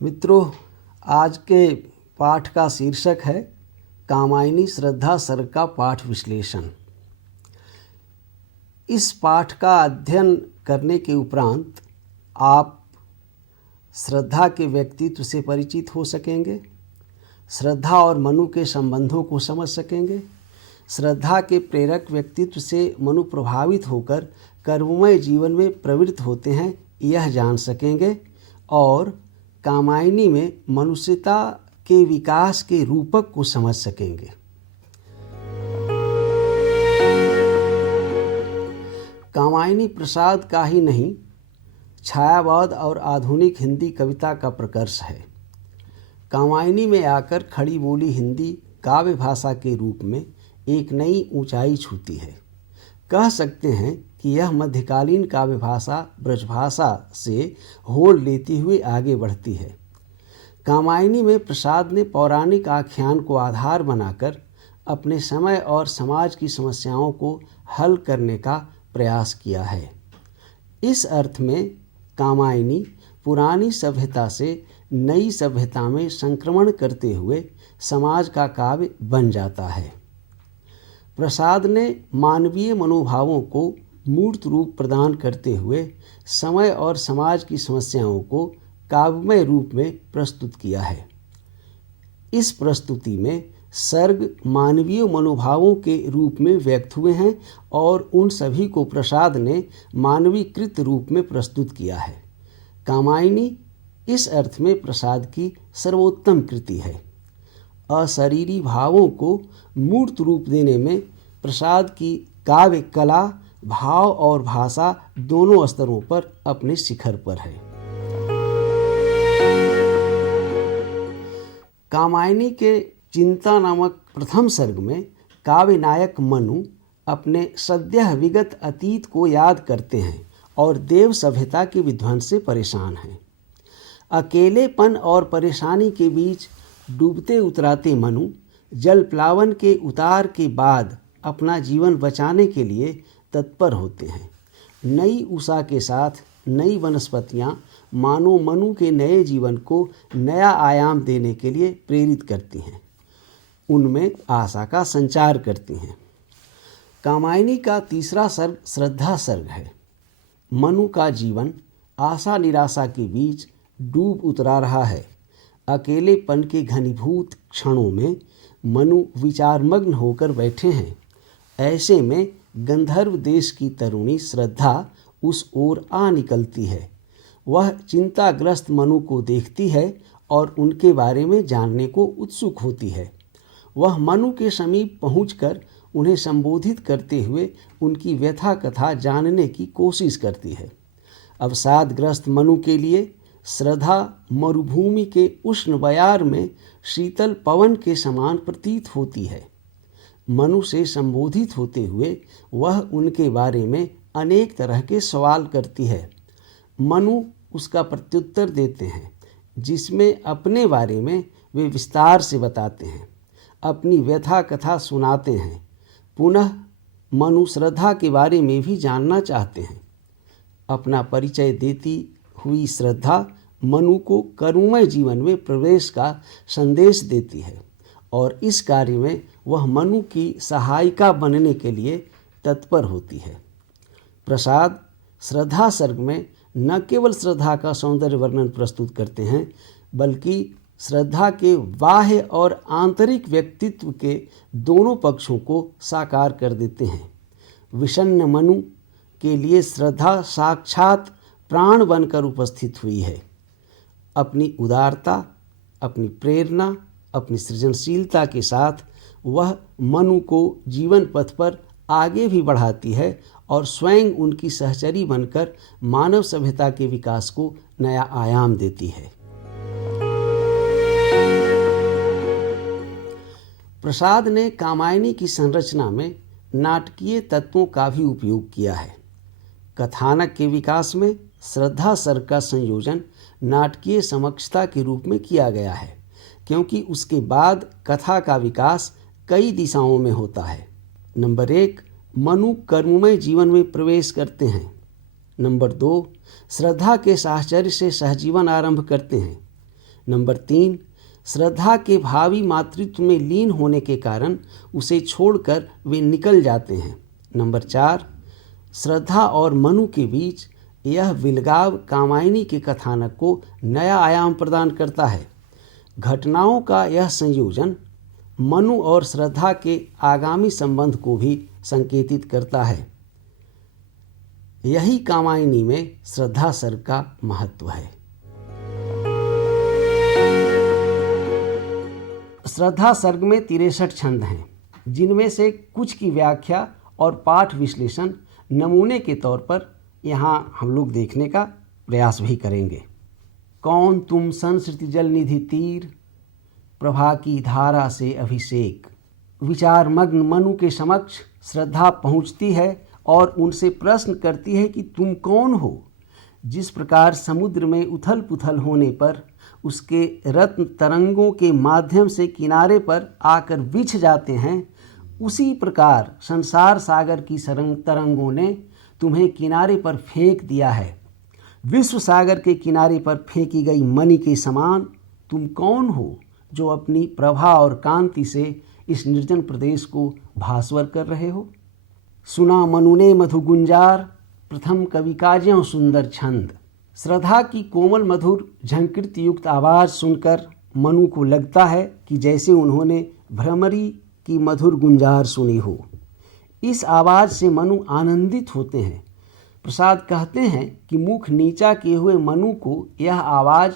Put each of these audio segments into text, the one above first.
मित्रों, आज के पाठ का शीर्षक है कामायनी श्रद्धा सर्ग का पाठ विश्लेषण। इस पाठ का अध्ययन करने के उपरांत आप श्रद्धा के व्यक्तित्व से परिचित हो सकेंगे, श्रद्धा और मनु के संबंधों को समझ सकेंगे, श्रद्धा के प्रेरक व्यक्तित्व से मनु प्रभावित होकर कर्ममय जीवन में प्रवृत्त होते हैं यह जान सकेंगे और कामायनी में मनुष्यता के विकास के रूपक को समझ सकेंगे। कामायनी प्रसाद का ही नहीं, छायावाद और आधुनिक हिंदी कविता का प्रकर्ष है। कामायनी में आकर खड़ी बोली हिंदी काव्य भाषा के रूप में एक नई ऊंचाई छूती है। कह सकते हैं कि यह मध्यकालीन काव्य भाषा ब्रजभाषा से होड़ लेती हुई आगे बढ़ती है। कामायनी में प्रसाद ने पौराणिक आख्यान को आधार बनाकर अपने समय और समाज की समस्याओं को हल करने का प्रयास किया है। इस अर्थ में कामायनी पुरानी सभ्यता से नई सभ्यता में संक्रमण करते हुए समाज का काव्य बन जाता है। प्रसाद ने मानवीय मनोभावों को मूर्त रूप प्रदान करते हुए समय और समाज की समस्याओं को काव्यमय रूप में प्रस्तुत किया है। इस प्रस्तुति में सर्ग मानवीय मनोभावों के रूप में व्यक्त हुए हैं और उन सभी को प्रसाद ने मानवीकृत रूप में प्रस्तुत किया है। कामायनी इस अर्थ में प्रसाद की सर्वोत्तम कृति है। अशरीरी भावों को मूर्त रूप देने में प्रसाद की काव्य कला, भाव और भाषा दोनों स्तरों पर अपने शिखर पर है। कामायनी के चिंता नामक प्रथम सर्ग में काव्य नायक मनु अपने सद्यः विगत अतीत को याद करते हैं और देव सभ्यता के विध्वंस से परेशान हैं। अकेलेपन और परेशानी के बीच डूबते उतराते मनु जल प्लावन के उतार के बाद अपना जीवन बचाने के लिए तत्पर होते हैं। नई उषा के साथ नई वनस्पतियां मानो मनु के नए जीवन को नया आयाम देने के लिए प्रेरित करती हैं, उनमें आशा का संचार करती हैं। कामायनी का तीसरा सर्ग श्रद्धा सर्ग है। मनु का जीवन आशा निराशा के बीच डूब उतरा रहा है। अकेलेपन के घनीभूत क्षणों में मनु विचारमग्न होकर बैठे हैं। ऐसे में गंधर्व देश की तरुणी श्रद्धा उस ओर आ निकलती है। वह चिंताग्रस्त मनु को देखती है और उनके बारे में जानने को उत्सुक होती है। वह मनु के समीप पहुंचकर उन्हें संबोधित करते हुए उनकी व्यथा कथा जानने की कोशिश करती है। अवसादग्रस्त मनु के लिए श्रद्धा मरुभूमि के उष्ण बयार में शीतल पवन के समान प्रतीत होती है। मनु से संबोधित होते हुए वह उनके बारे में अनेक तरह के सवाल करती है। मनु उसका प्रत्युत्तर देते हैं, जिसमें अपने बारे में वे विस्तार से बताते हैं, अपनी व्यथा कथा सुनाते हैं। पुनः मनु श्रद्धा के बारे में भी जानना चाहते हैं। अपना परिचय देती हुई श्रद्धा मनु को कर्ममय जीवन में प्रवेश का संदेश देती है और इस कार्य में वह मनु की सहायिका बनने के लिए तत्पर होती है। प्रसाद श्रद्धा सर्ग में न केवल श्रद्धा का सौंदर्य वर्णन प्रस्तुत करते हैं, बल्कि श्रद्धा के बाह्य और आंतरिक व्यक्तित्व के दोनों पक्षों को साकार कर देते हैं। विषण्ण मनु के लिए श्रद्धा साक्षात प्राण बनकर उपस्थित हुई है। अपनी उदारता, अपनी प्रेरणा, अपनी सृजनशीलता के साथ वह मनु को जीवन पथ पर आगे भी बढ़ाती है और स्वयं उनकी सहचरी बनकर मानव सभ्यता के विकास को नया आयाम देती है। प्रसाद ने कामायनी की संरचना में नाटकीय तत्वों का भी उपयोग किया है। कथानक के विकास में श्रद्धा सर्ग का संयोजन नाटकीय समक्षता के रूप में किया गया है, क्योंकि उसके बाद कथा का विकास कई दिशाओं में होता है। नंबर 1, मनु कर्ममय जीवन में प्रवेश करते हैं। नंबर 2, श्रद्धा के साहचर्य से सहजीवन आरंभ करते हैं। नंबर 3, श्रद्धा के भावी मातृत्व में लीन होने के कारण उसे छोड़कर वे निकल जाते हैं। नंबर 4, श्रद्धा और मनु के बीच यह विलगाव कामायनी के कथानक को नया आयाम प्रदान करता है। घटनाओं का यह संयोजन मनु और श्रद्धा के आगामी संबंध को भी संकेतित करता है। यही कामायनी में श्रद्धा सर्ग का महत्व है। श्रद्धा सर्ग में 63 छंद हैं, जिनमें से कुछ की व्याख्या और पाठ विश्लेषण नमूने के तौर पर यहाँ हम लोग देखने का प्रयास भी करेंगे। कौन तुम संस्कृति जल निधि तीर, प्रभा की धारा से अभिषेक। विचार मग्न मनु के समक्ष श्रद्धा पहुँचती है और उनसे प्रश्न करती है कि तुम कौन हो। जिस प्रकार समुद्र में उथल पुथल होने पर उसके रत्न तरंगों के माध्यम से किनारे पर आकर बिछ जाते हैं, उसी प्रकार संसार सागर की तरंगों ने तुम्हें किनारे पर फेंक दिया है। विश्व सागर के किनारे पर फेंकी गई मणि के समान तुम कौन हो, जो अपनी प्रभा और कांति से इस निर्जन प्रदेश को भास्वर कर रहे हो। सुना मनु ने मधु गुंजार, प्रथम कवि का ज्यों सुंदर छंद। श्रद्धा की कोमल मधुर झंकृत युक्त आवाज़ सुनकर मनु को लगता है कि जैसे उन्होंने भ्रमरी की मधुर गुंजार सुनी हो। इस आवाज़ से मनु आनंदित होते हैं। प्रसाद कहते हैं कि मुख नीचा किए हुए मनु को यह आवाज़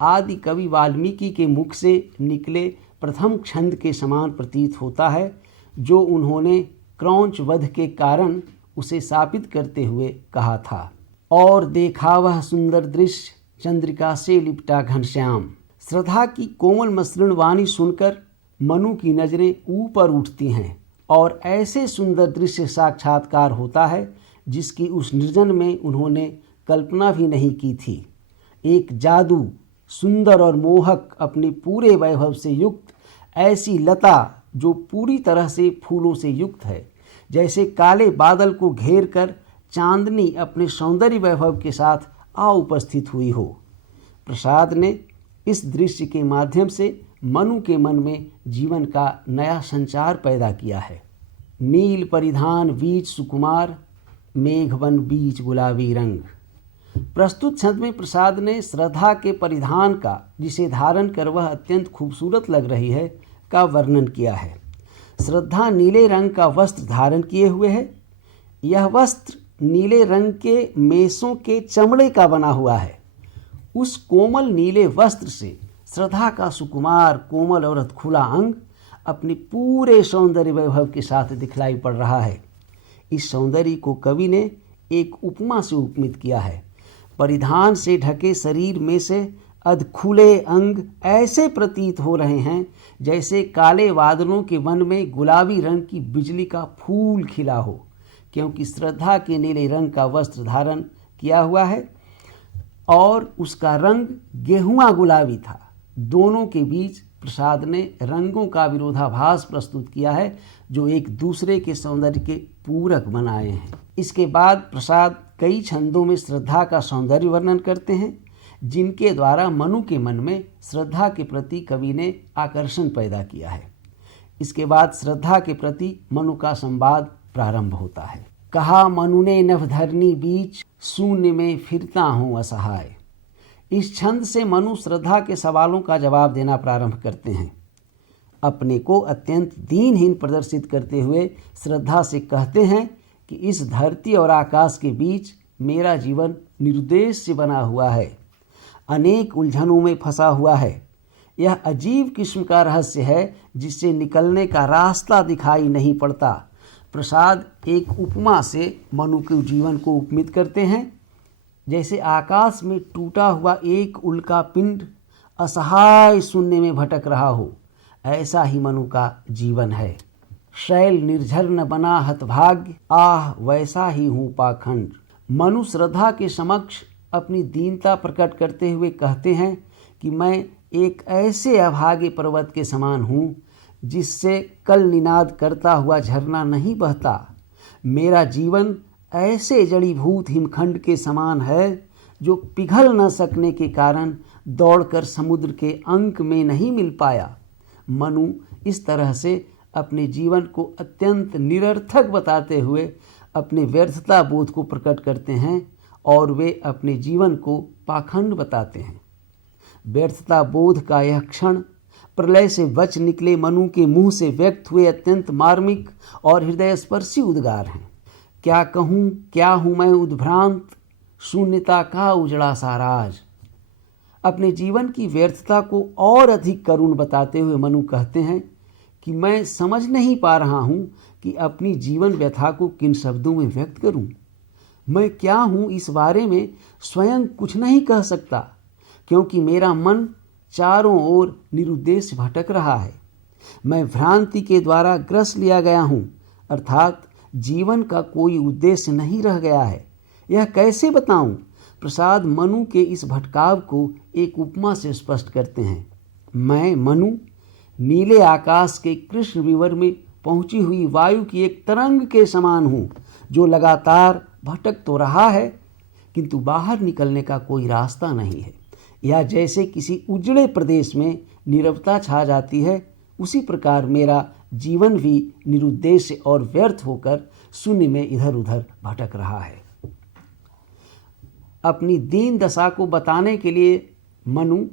आदि कवि वाल्मीकि के मुख से निकले प्रथम छंद के समान प्रतीत होता है, जो उन्होंने क्रौंच वध के कारण उसे शापित करते हुए कहा था। और देखा वह सुंदर दृश्य, चंद्रिका से लिपटा घनश्याम। श्रद्धा की कोमल मसृण वाणी सुनकर मनु की नज़रें ऊपर उठती हैं और ऐसे सुंदर दृश्य साक्षात्कार होता है जिसकी उस निर्जन में उन्होंने कल्पना भी नहीं की थी। एक जादू, सुंदर और मोहक, अपने पूरे वैभव से युक्त ऐसी लता जो पूरी तरह से फूलों से युक्त है, जैसे काले बादल को घेर कर चांदनी अपने सौंदर्य वैभव के साथ आ उपस्थित हुई हो। प्रसाद ने इस दृश्य के माध्यम से मनु के मन में जीवन का नया संचार पैदा किया है। नील परिधान बीच सुकुमार, मेघवन बीच गुलाबी रंग। प्रस्तुत छंद में प्रसाद ने श्रद्धा के परिधान का, जिसे धारण कर वह अत्यंत खूबसूरत लग रही है, का वर्णन किया है। श्रद्धा नीले रंग का वस्त्र धारण किए हुए है। यह वस्त्र नीले रंग के मेसों के चमड़े का बना हुआ है। उस कोमल नीले वस्त्र से श्रद्धा का सुकुमार, कोमल और खुला अंग अपने पूरे सौंदर्य वैभव के साथ दिखलाई पड़ रहा है। इस सौंदर्य को कवि ने एक उपमा से उपमित किया है। परिधान से ढके शरीर में से अधखुले अंग ऐसे प्रतीत हो रहे हैं जैसे काले बादलों के वन में गुलाबी रंग की बिजली का फूल खिला हो, क्योंकि श्रद्धा के नीले रंग का वस्त्र धारण किया हुआ है और उसका रंग गेहुआ गुलाबी था। दोनों के बीच प्रसाद ने रंगों का विरोधाभास प्रस्तुत किया है, जो एक दूसरे के सौंदर्य के पूरक बनाए हैं। इसके बाद प्रसाद कई छंदों में श्रद्धा का सौंदर्य वर्णन करते हैं, जिनके द्वारा मनु के मन में श्रद्धा के प्रति कवि ने आकर्षण पैदा किया है। इसके बाद श्रद्धा के प्रति मनु का संवाद प्रारंभ होता है। कहा मनु ने नभधरनी बीच, शून्य में फिरता हूँ असहाय। इस छंद से मनु श्रद्धा के सवालों का जवाब देना प्रारंभ करते हैं। अपने को अत्यंत दीनहीन प्रदर्शित करते हुए श्रद्धा से कहते हैं कि इस धरती और आकाश के बीच मेरा जीवन निरुद्देश्य से बना हुआ है, अनेक उलझनों में फंसा हुआ है। यह अजीब किस्म का रहस्य है जिससे निकलने का रास्ता दिखाई नहीं पड़ता। प्रसाद एक उपमा से मनु के जीवन को उपमित करते हैं, जैसे आकाश में टूटा हुआ एक उल्का पिंड असहाय शून्य में भटक रहा हो, ऐसा ही मनु का जीवन है। शैल निर्झर न बना हतभाग्य, आह वैसा ही हूँ पाखंड। मनु श्रद्धा के समक्ष अपनी दीनता प्रकट करते हुए कहते हैं कि मैं एक ऐसे अभागे पर्वत के समान हूँ जिससे कल निनाद करता हुआ झरना नहीं बहता। मेरा जीवन ऐसे जड़ीभूत हिमखंड के समान है जो पिघल न सकने के कारण दौड़कर समुद्र के अंक में नहीं मिल पाया। मनु इस तरह से अपने जीवन को अत्यंत निरर्थक बताते हुए अपने व्यर्थता बोध को प्रकट करते हैं और वे अपने जीवन को पाखंड बताते हैं। व्यर्थता बोध का यह क्षण प्रलय से बच निकले मनु के मुंह से व्यक्त हुए अत्यंत मार्मिक और हृदयस्पर्शी उद्गार हैं। क्या कहूँ, क्या हूँ मैं उद्भ्रांत, शून्यता का उजड़ा सा राज। अपने जीवन की व्यर्थता को और अधिक करुण बताते हुए मनु कहते हैं कि मैं समझ नहीं पा रहा हूँ कि अपनी जीवन व्यथा को किन शब्दों में व्यक्त करूँ। मैं क्या हूँ इस बारे में स्वयं कुछ नहीं कह सकता, क्योंकि मेरा मन चारों ओर निरुद्देश्य भटक रहा है। मैं भ्रांति के द्वारा ग्रस लिया गया हूँ, अर्थात जीवन का कोई उद्देश्य नहीं रह गया है। यह कैसे बताऊं? प्रसाद मनु के इस भटकाव को एक उपमा से स्पष्ट करते हैं। मैं मनु नीले आकाश के कृष्ण विवर में पहुंची हुई वायु की एक तरंग के समान हूँ, जो लगातार भटक तो रहा है किंतु बाहर निकलने का कोई रास्ता नहीं है। या जैसे किसी उजड़े प्रदेश में नीरवता छा जाती है, उसी प्रकार मेरा जीवन भी निरुद्देश्य और व्यर्थ होकर शून्य में इधर उधर भटक रहा है। अपनी दीन दशा को बताने के लिए मनु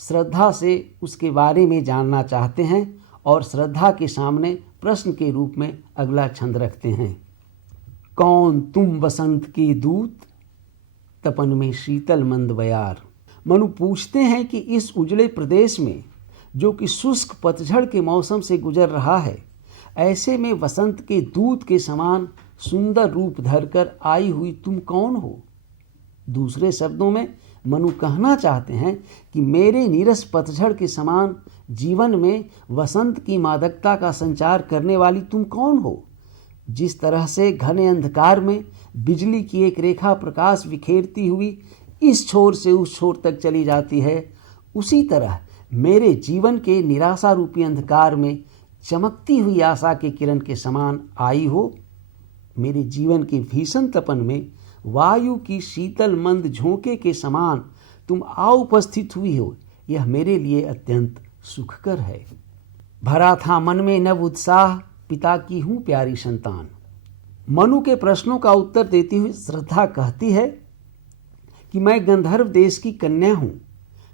श्रद्धा से उसके बारे में जानना चाहते हैं और श्रद्धा के सामने प्रश्न के रूप में अगला छंद रखते हैं। कौन तुम बसंत के दूत, तपन में शीतल मंद बयार। मनु पूछते हैं कि इस उजड़े प्रदेश में, जो कि शुष्क पतझड़ के मौसम से गुजर रहा है, ऐसे में वसंत के दूत के समान सुंदर रूप धरकर आई हुई तुम कौन हो। दूसरे शब्दों में मनु कहना चाहते हैं कि मेरे नीरस पतझड़ के समान जीवन में वसंत की मादकता का संचार करने वाली तुम कौन हो। जिस तरह से घने अंधकार में बिजली की एक रेखा प्रकाश बिखेरती हुई इस छोर से उस छोर तक चली जाती है, उसी तरह मेरे जीवन के निराशा रूपी अंधकार में चमकती हुई आशा के किरण के समान आई हो। मेरे जीवन के भीषण तपन में वायु की शीतल मंद झोंके के समान तुम आ उपस्थित हुई हो। यह मेरे लिए अत्यंत सुखकर है। भरा था मन में नव उत्साह, पिता की हूँ प्यारी संतान। मनु के प्रश्नों का उत्तर देती हुई श्रद्धा कहती है कि मैं गंधर्व देश की कन्या हूँ।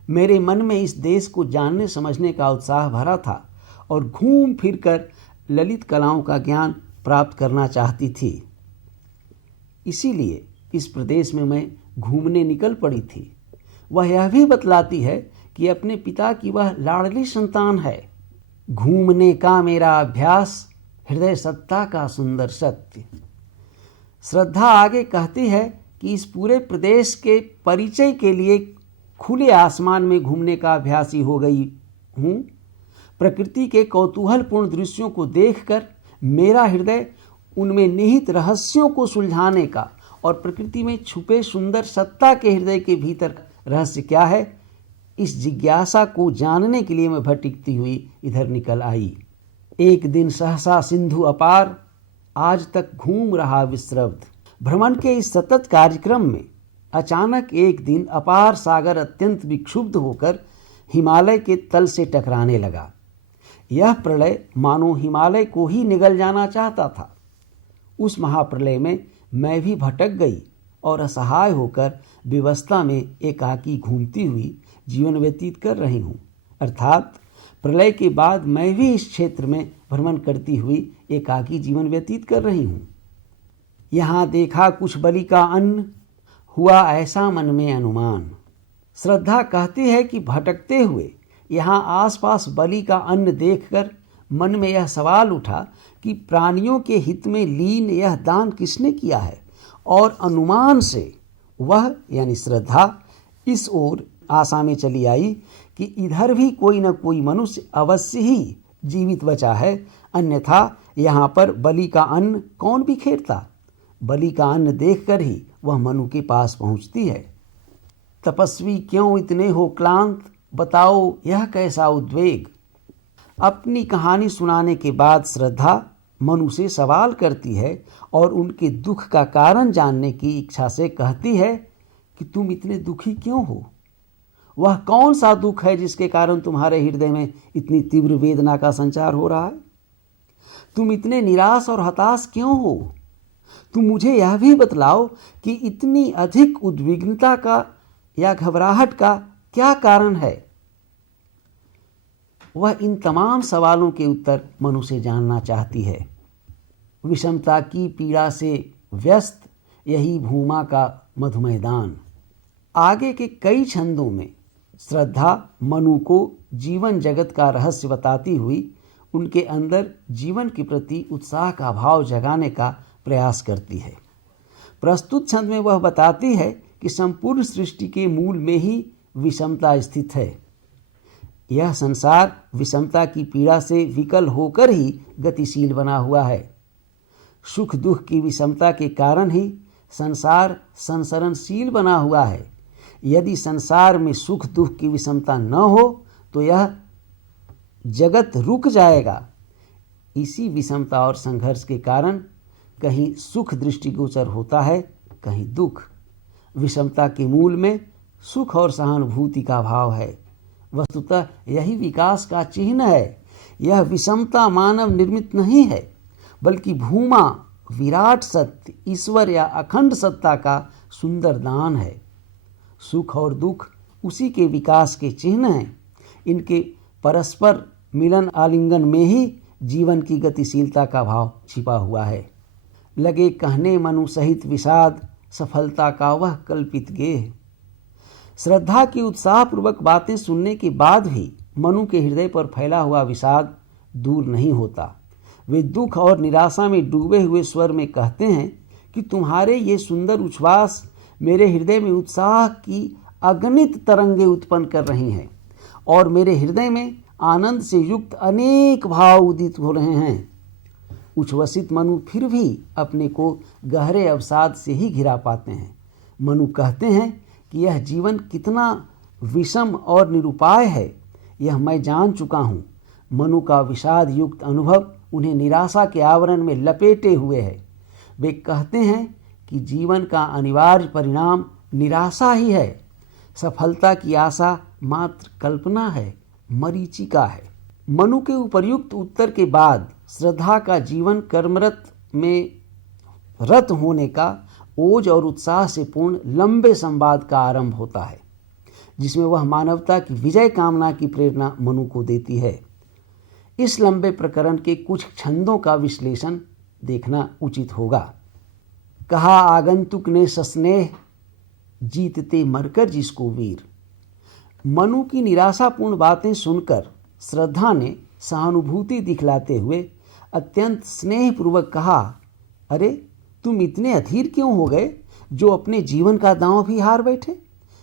मेरे मन में इस देश को जानने समझने का उत्साह भरा था और घूम फिरकर ललित कलाओं का ज्ञान प्राप्त करना चाहती थी। इसीलिए इस प्रदेश में मैं घूमने निकल पड़ी थी। वह यह भी बतलाती है कि अपने पिता की वह लाडली संतान है। घूमने का मेरा अभ्यास, हृदय सत्ता का सुंदर सत्य। श्रद्धा आगे कहती है कि इस पूरे प्रदेश के परिचय के लिए खुले आसमान में घूमने का अभ्यासी हो गई हूँ। प्रकृति के कौतूहलपूर्ण दृश्यों को देखकर मेरा हृदय उनमें निहित रहस्यों को सुलझाने का और प्रकृति में छुपे सुंदर सत्ता के हृदय के भीतर रहस्य क्या है, इस जिज्ञासा को जानने के लिए मैं भटकती हुई इधर निकल आई। एक दिन सहसा सिंधु अपार, आज तक घूम रहा विश्रब्ध। भ्रमण के इस सतत कार्यक्रम में अचानक एक दिन अपार सागर अत्यंत विक्षुब्ध होकर हिमालय के तल से टकराने लगा। यह प्रलय मानो हिमालय को ही निगल जाना चाहता था। उस महाप्रलय में मैं भी भटक गई और असहाय होकर विवस्था में एकाकी घूमती हुई जीवन व्यतीत कर रही हूँ। अर्थात प्रलय के बाद मैं भी इस क्षेत्र में भ्रमण करती हुई एकाकी जीवन व्यतीत कर रही हूँ। यहाँ देखा कुछ बलि का अन्न, हुआ ऐसा मन में अनुमान। श्रद्धा कहती है कि भटकते हुए यहाँ आसपास बलि का अन्न देखकर मन में यह सवाल उठा कि प्राणियों के हित में लीन यह दान किसने किया है, और अनुमान से वह यानी श्रद्धा इस ओर आशा में चली आई कि इधर भी कोई न कोई मनुष्य अवश्य ही जीवित बचा है, अन्यथा यहाँ पर बलि का अन्न कौन बिखेरता। बलि का अन्न देखकर ही वह मनु के पास पहुँचती है। तपस्वी क्यों इतने हो क्लांत, बताओ यह कैसा उद्वेग। अपनी कहानी सुनाने के बाद श्रद्धा मनु से सवाल करती है और उनके दुख का कारण जानने की इच्छा से कहती है कि तुम इतने दुखी क्यों हो। वह कौन सा दुख है जिसके कारण तुम्हारे हृदय में इतनी तीव्र वेदना का संचार हो रहा है? तुम इतने निराश और हताश क्यों हो? तुम मुझे यह भी बतलाओ कि इतनी अधिक उद्विग्नता का या घबराहट का क्या कारण है? वह इन तमाम सवालों के उत्तर मनु से जानना चाहती है। विषमता की पीड़ा से व्यस्त यही भूमा का मधुमैदान। आगे के कई छंदों में श्रद्धा मनु को जीवन जगत का रहस्य बताती हुई उनके अंदर जीवन के प्रति उत्साह का भाव जगाने का प्रयास करती है। प्रस्तुत छंद में वह बताती है कि संपूर्ण सृष्टि के मूल में ही विषमता स्थित है। यह संसार विषमता की पीड़ा से विकल होकर ही गतिशील बना हुआ है। सुख दुख की विषमता के कारण ही संसार संसरणशील बना हुआ है। यदि संसार में सुख दुख की विषमता न हो तो यह जगत रुक जाएगा। इसी विषमता और संघर्ष के कारण कहीं सुख दृष्टिगोचर होता है, कहीं दुख। विषमता के मूल में सुख और सहानुभूति का भाव है। वस्तुतः यही विकास का चिन्ह है। यह विषमता मानव निर्मित नहीं है, बल्कि भूमा विराट सत्य, ईश्वर या अखंड सत्ता का सुंदर दान है। सुख और दुख उसी के विकास के चिन्ह हैं। इनके परस्पर मिलन आलिंगन में ही जीवन की गतिशीलता का भाव छिपा हुआ है। लगे कहने मनु सहित विषाद, सफलता का वह कल्पित गेह। श्रद्धा की उत्साहपूर्वक बातें सुनने के बाद भी मनु के हृदय पर फैला हुआ विषाद दूर नहीं होता। वे दुख और निराशा में डूबे हुए स्वर में कहते हैं कि तुम्हारे ये सुंदर उच्छ्वास मेरे हृदय में उत्साह की अगणित तरंगे उत्पन्न कर रही हैं और मेरे हृदय में आनंद से युक्त अनेक भाव उदित हो रहे हैं। उच्छ्वसित मनु फिर भी अपने को गहरे अवसाद से ही घिरा पाते हैं। मनु कहते हैं कि यह जीवन कितना विषम और निरुपाय है, यह मैं जान चुका हूँ। मनु का विषाद युक्त अनुभव उन्हें निराशा के आवरण में लपेटे हुए है। वे कहते हैं कि जीवन का अनिवार्य परिणाम निराशा ही है। सफलता की आशा मात्र कल्पना है, मरीचिका है। मनु के उपर्युक्त उत्तर के बाद श्रद्धा का जीवन कर्मरत में रत होने का ओज और उत्साह से पूर्ण लंबे संवाद का आरंभ होता है, जिसमें वह मानवता की विजय कामना की प्रेरणा मनु को देती है। इस लंबे प्रकरण के कुछ छंदों का विश्लेषण देखना उचित होगा। कहा आगंतुक ने सस्नेह, जीतते मरकर जिसको वीर। मनु की निराशापूर्ण बातें सुनकर श्रद्धा ने सहानुभूति दिखलाते हुए अत्यंत स्नेहपूर्वक कहा, अरे तुम इतने अधीर क्यों हो गए जो अपने जीवन का दांव भी हार बैठे?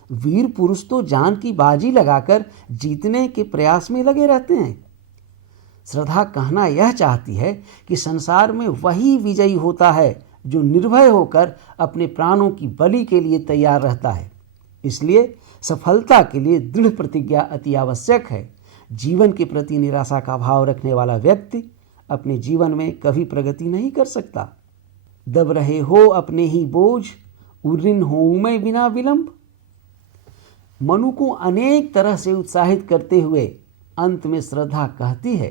वीर पुरुष तो जान की बाजी लगाकर जीतने के प्रयास में लगे रहते हैं। श्रद्धा कहना यह चाहती है कि संसार में वही विजयी होता है जो निर्भय होकर अपने प्राणों की बलि के लिए तैयार रहता है। इसलिए सफलता के लिए दृढ़ प्रतिज्ञा अति आवश्यक है। जीवन के प्रति निराशा का भाव रखने वाला व्यक्ति अपने जीवन में कभी प्रगति नहीं कर सकता। दब रहे हो अपने ही बोझ, उर्रिन हो मैं बिना विलंब। मनु को अनेक तरह से उत्साहित करते हुए अंत में श्रद्धा कहती है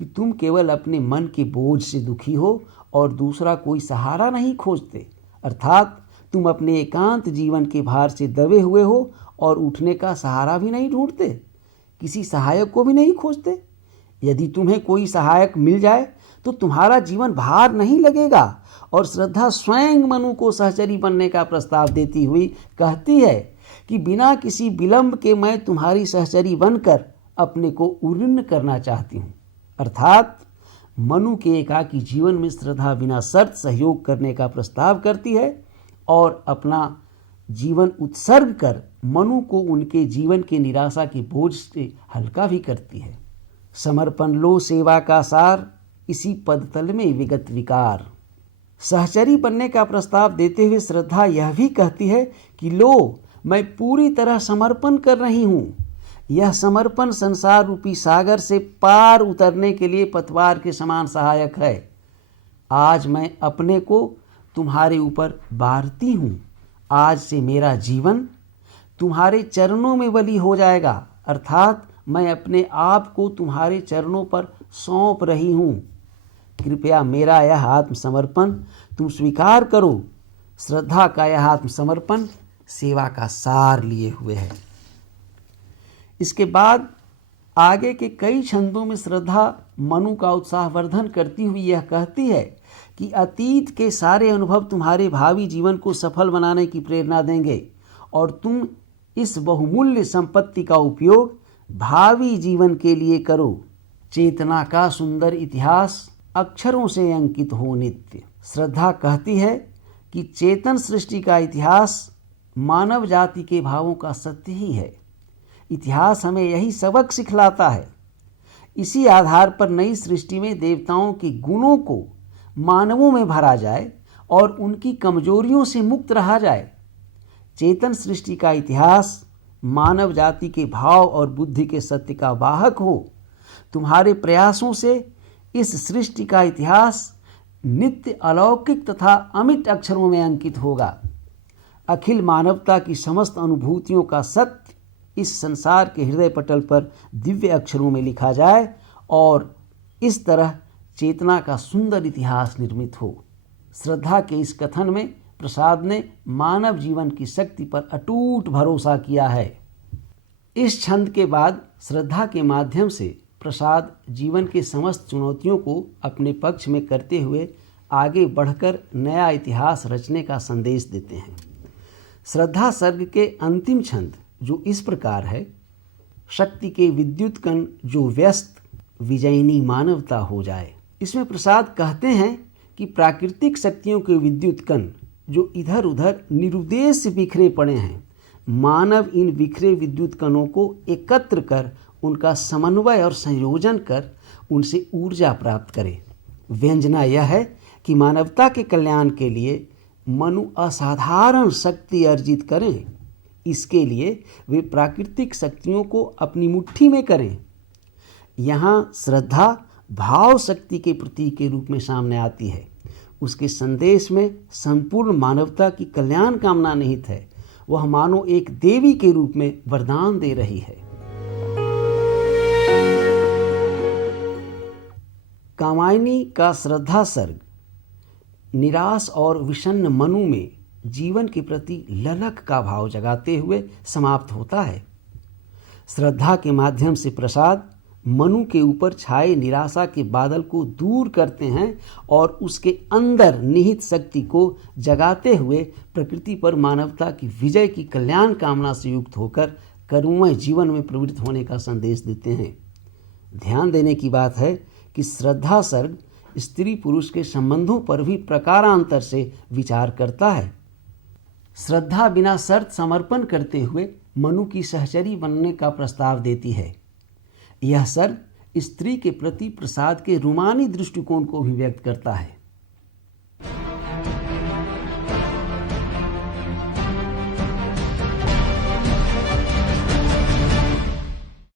कि तुम केवल अपने मन के बोझ से दुखी हो और दूसरा कोई सहारा नहीं खोजते, अर्थात तुम अपने एकांत जीवन के भार से दबे हुए हो और उठने का सहारा भी नहीं ढूंढते, किसी सहायक को भी नहीं खोजते। यदि तुम्हें कोई सहायक मिल जाए तो तुम्हारा जीवन भार नहीं लगेगा। और श्रद्धा स्वयं मनु को सहचरी बनने का प्रस्ताव देती हुई कहती है कि बिना किसी विलंब के मैं तुम्हारी सहचरी बनकर अपने को उन्नत करना चाहती हूँ। अर्थात मनु के एकाकी जीवन में श्रद्धा बिना शर्त सहयोग करने का प्रस्ताव करती है और अपना जीवन उत्सर्ग कर मनु को उनके जीवन के निराशा के बोझ से हल्का भी करती है। समर्पण लो सेवा का सार, इसी पदतल में विगत विकार। सहचरी बनने का प्रस्ताव देते हुए श्रद्धा यह भी कहती है कि लो मैं पूरी तरह समर्पण कर रही हूँ। यह समर्पण संसार रूपी सागर से पार उतरने के लिए पतवार के समान सहायक है। आज मैं अपने को तुम्हारे ऊपर बारती हूँ। आज से मेरा जीवन तुम्हारे चरणों में बलि हो जाएगा, अर्थात मैं अपने आप को तुम्हारे चरणों पर सौंप रही हूँ। कृपया मेरा यह आत्मसमर्पण तुम स्वीकार करो। श्रद्धा का यह आत्मसमर्पण सेवा का सार लिए हुए है। इसके बाद आगे के कई छंदों में श्रद्धा मनु का उत्साहवर्धन करती हुई यह कहती है कि अतीत के सारे अनुभव तुम्हारे भावी जीवन को सफल बनाने की प्रेरणा देंगे और तुम इस बहुमूल्य संपत्ति का उपयोग भावी जीवन के लिए करो। चेतना का सुंदर इतिहास अक्षरों से अंकित हो नित्य। श्रद्धा कहती है कि चेतन सृष्टि का इतिहास मानव जाति के भावों का सत्य ही है। इतिहास हमें यही सबक सिखलाता है। इसी आधार पर नई सृष्टि में देवताओं के गुणों को मानवों में भरा जाए और उनकी कमजोरियों से मुक्त रहा जाए। चेतन सृष्टि का इतिहास मानव जाति के भाव और बुद्धि के सत्य का वाहक हो। तुम्हारे प्रयासों से इस सृष्टि का इतिहास नित्य अलौकिक तथा अमिट अक्षरों में अंकित होगा। अखिल मानवता की समस्त अनुभूतियों का सत्य इस संसार के हृदय पटल पर दिव्य अक्षरों में लिखा जाए और इस तरह चेतना का सुंदर इतिहास निर्मित हो। श्रद्धा के इस कथन में प्रसाद ने मानव जीवन की शक्ति पर अटूट भरोसा किया है। इस छंद के बाद श्रद्धा के माध्यम से प्रसाद जीवन के समस्त चुनौतियों को अपने पक्ष में करते हुए आगे बढ़कर नया इतिहास रचने का संदेश देते हैं। श्रद्धा सर्ग के अंतिम छंद जो इस प्रकार है, शक्ति के विद्युत कण जो व्यस्त विजयिनी मानवता हो जाए। इसमें प्रसाद कहते हैं कि प्राकृतिक शक्तियों के विद्युत कण जो इधर उधर निरुद्देश्य बिखरे पड़े हैं, मानव इन बिखरे विद्युत कणों को एकत्र कर उनका समन्वय और संयोजन कर उनसे ऊर्जा प्राप्त करे। व्यंजना यह है कि मानवता के कल्याण के लिए मनु असाधारण शक्ति अर्जित करें। इसके लिए वे प्राकृतिक शक्तियों को अपनी मुट्ठी में करें। यहाँ श्रद्धा भाव शक्ति के प्रतीक के रूप में सामने आती है। उसके संदेश में संपूर्ण मानवता की कल्याण कामना निहित है। वह मानो एक देवी के रूप में वरदान दे रही है। कामायनी का श्रद्धा सर्ग निराश और विषन्न मनु में जीवन के प्रति ललक का भाव जगाते हुए समाप्त होता है। श्रद्धा के माध्यम से प्रसाद मनु के ऊपर छाए निराशा के बादल को दूर करते हैं और उसके अंदर निहित शक्ति को जगाते हुए प्रकृति पर मानवता की विजय की कल्याण कामना से युक्त होकर करुणमय जीवन में प्रवृत्त होने का संदेश देते हैं। ध्यान देने की बात है कि श्रद्धा सर्ग स्त्री पुरुष के संबंधों पर भी प्रकारांतर से विचार करता है। श्रद्धा बिना शर्त समर्पण करते हुए मनु की सहचरी बनने का प्रस्ताव देती है। यह सर्ग स्त्री के प्रति प्रसाद के रूमानी दृष्टिकोण को भी व्यक्त करता है।